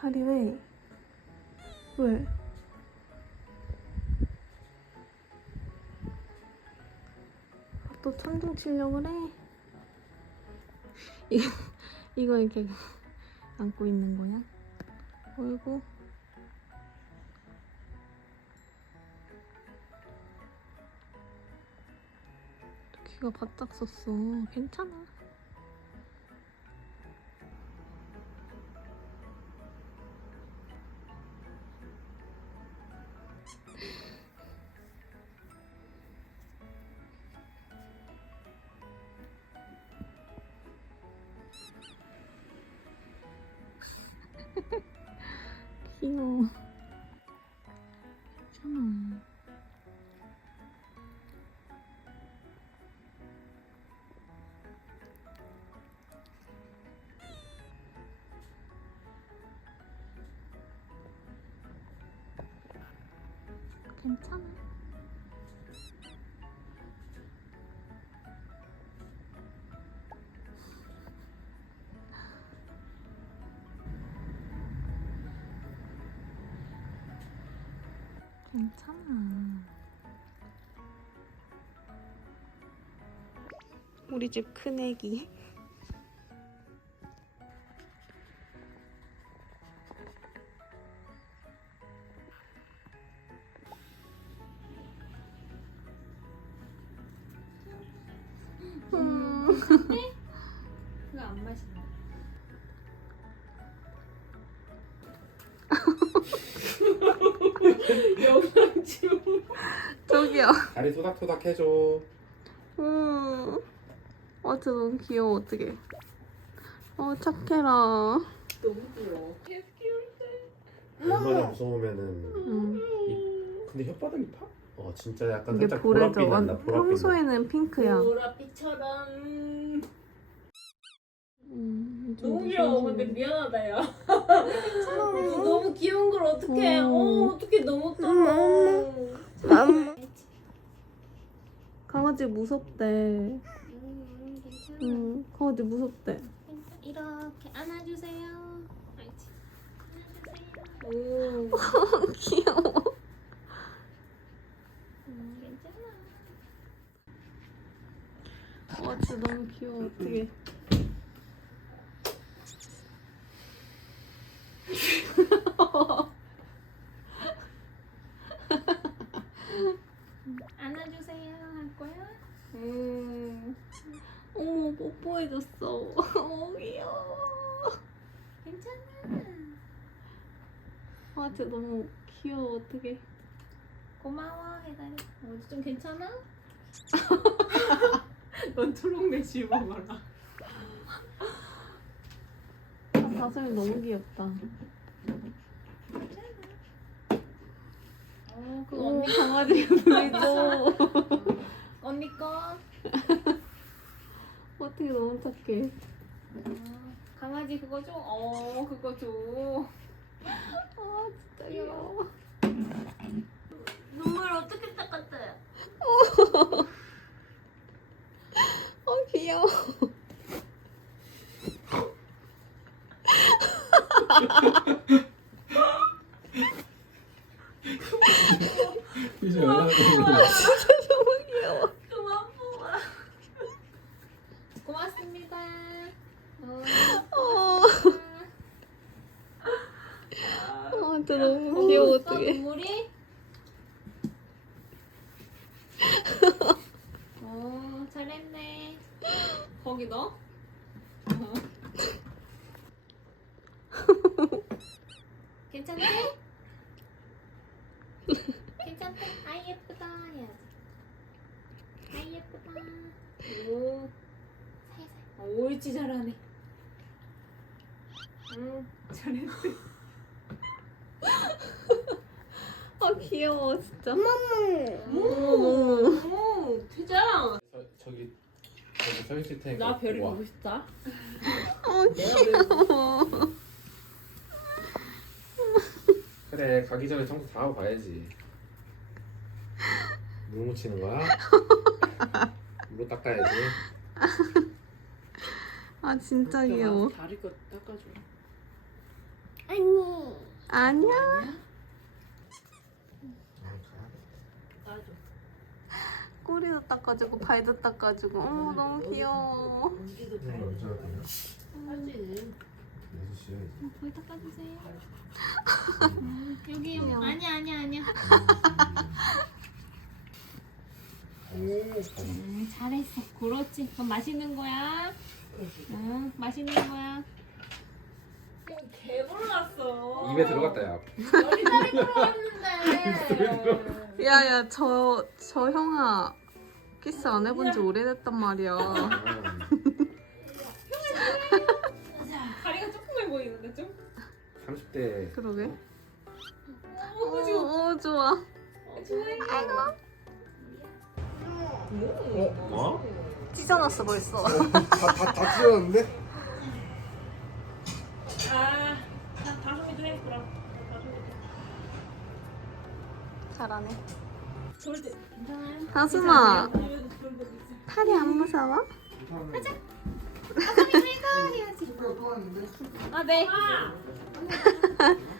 다리 왜? 왜? 아, 또 천둥 치려고 그래? 이거, 이렇게 안고 있는 거야? 어이구. 귀가 바짝 썼어. 괜찮아. 귀여워. 괜찮아. 괜찮아. 괜찮아. 우리 집 큰애기. 음. 저기요. 다리 토닥토닥 해줘. 음. 아, 진짜 너무 귀여워, 어떡해. 어, 착해라. 너무 귀여워. 얼마나 무서우면은. 음. 근데 혓바닥이 파? 어 진짜 약간 이게 살짝 보래져. 보랏빛 난다. 완- 보랏빛. 평소에는 핑크야. 보랏빛처럼. 음, 좀 너무 귀여워. 근데. 미안하다 야. 너무 귀여운 걸 어떡해. 음. 어 어떡해 너무 떨어. 강아지 무섭대. 음, 괜찮아. 응, 강아지 무섭대. 이렇게 안아주세요. 알지? 안아주세요. 오. 귀여워. 음, 괜찮아. 와, 진짜 너무 귀여워. 어떡해. 안아주세요 할 거야? 음. 어머, 뽀뽀해줬어. 어, 귀여워. 괜찮아. 아, 진짜 너무 귀여워. 어떡해. 고마워 해달이. 어디 좀 괜찮아? 넌 초록매실 먹어라. 아, 가슴이 너무 귀엽다. 어, 그거 오, 언니 강아지 보이죠? 언니 거. 어떻게 너무 착해. 어, 강아지 그거 줘. 어, 그거 줘. 아, 진짜 귀여워. 눈물 어떻게 닦았어요? 아, 귀여워. 이제 얼마나 좋은데. 너무 귀여워. 그만 뽑아. 고맙습니다. 어, 어, 아, 아, 진짜 너무 귀여워. 또 어떡해. 눈물이? 어, 잘했네. 거기 넣어? 어. 괜찮대? 괜찮대? 아이 예쁘다 해야지. 아이 예쁘다. 오, 살살. 오, 옳지 잘하네. 응, 잘했어. 아, 귀여워, 진짜. 오, 어머. 오, 퇴장. 저, 저기 저기 서 있을 테니까. 나 별이 와. 보고 싶다. 아, 귀여워. 그래 가기 전에 청소 다 하고 가야지. 물 묻히는 거야? 물로 닦아야지. 아, 진짜 귀여워. 다리 거 닦아줘. 아니. 아니야. 꼬리도 닦아주고 발도 닦아주고. 어머 너무 귀여워. 하지. 6시에 거기 닦아주세요. 여기 아니야 아니야 아니야. 음, 잘했어. 그렇지. 그럼 맛있는 거야. 응, 맛있는 거야. 개몰랐어. 입에 들어갔다 야 머리 다리 들어왔는데. 야야 저 저 형아 키스 안 해본 지 오래됐단 말이야. 다리가 조금해 보이는데 좀? 30대 그러게. 어, 어, 어 좋아. 어, 좋아해. 어? 찢어놨어 벌써. 다다 찢었는데? 아, 다- 다솜이도 해 그럼. 다솜이도. 잘하네. 있어. 팔이 안 무서워? 가자 해야지. 아, 네.